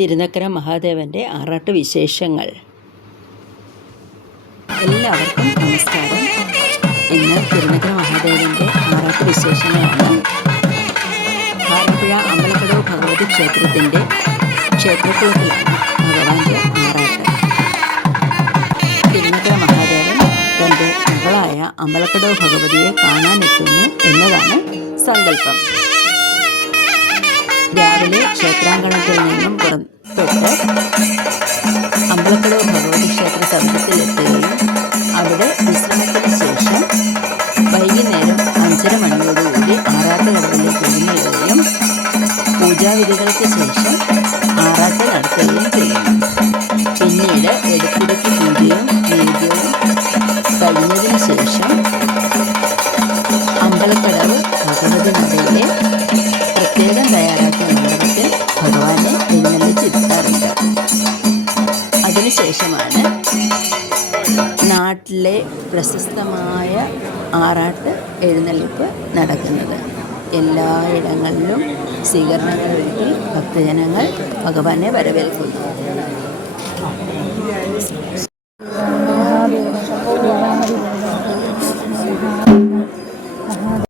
തിരുനക്കര മഹാദേവൻ്റെ ആറാട്ട് വിശേഷങ്ങൾ. എല്ലാവർക്കും നമസ്കാരം. ഇന്ന് തിരുനക്കര മഹാദേവൻ്റെ ആറാട്ട് വിശേഷങ്ങളാണ്. ഭാരപ്പുഴ അമ്പലക്കടവ് ഭഗവതി ക്ഷേത്രത്തിൻ്റെ ക്ഷേത്രക്കുളത്തിലാണ് ഭഗവാന്റെ ആറാട്ട്. തിരുനക്കര മഹാദേവൻ തൻ്റെ മകളായ അമ്പലക്കടവ് ഭഗവതിയെ കാണാനെത്തുന്നു എന്നതാണ് സങ്കല്പം. രാവിലെ ക്ഷേത്രാങ്കണത്തിൽ നിന്നും പുറപ്പെട്ട് അമ്പലക്കടവ് ഭഗവതി ക്ഷേത്ര സമുദ്രത്തിലെത്തുകയും അവിടെ വിശ്രമത്തിന് ശേഷം വൈകുന്നേരം 5:30 മണിയോടുകൂടി ആറാട്ടുകടവിലേക്ക് എഴുന്നള്ളുകയും പൂജാവിധികൾക്ക് ശേഷം ആറാട്ട് നടത്തുകയും ചെയ്യുന്നു. പിന്നീട് എടുത്തിടയ്ക്ക് പൂജയും നൈവേദ്യവും കഴിഞ്ഞതിന് ശേഷം അമ്പലക്കടവ് ഭഗവതി നടയിലെ പ്രത്യേകം തയ്യാറാക്കിയ മണ്ഡപത്തിൽ ഭഗവാനെ എഴുന്നള്ളിച്ചിരുത്താറുണ്ട്. അതിനുശേഷമാണ് നാട്ടിലെ പ്രശസ്തമായ ആറാട്ട് എഴുന്നള്ളിപ്പ് നടക്കുന്നത്. എല്ലായിടങ്ങളിലും സ്വീകരണങ്ങൾ ഒരുക്കി ഭക്തജനങ്ങൾ ഭഗവാനെ വരവേൽക്കുന്നു.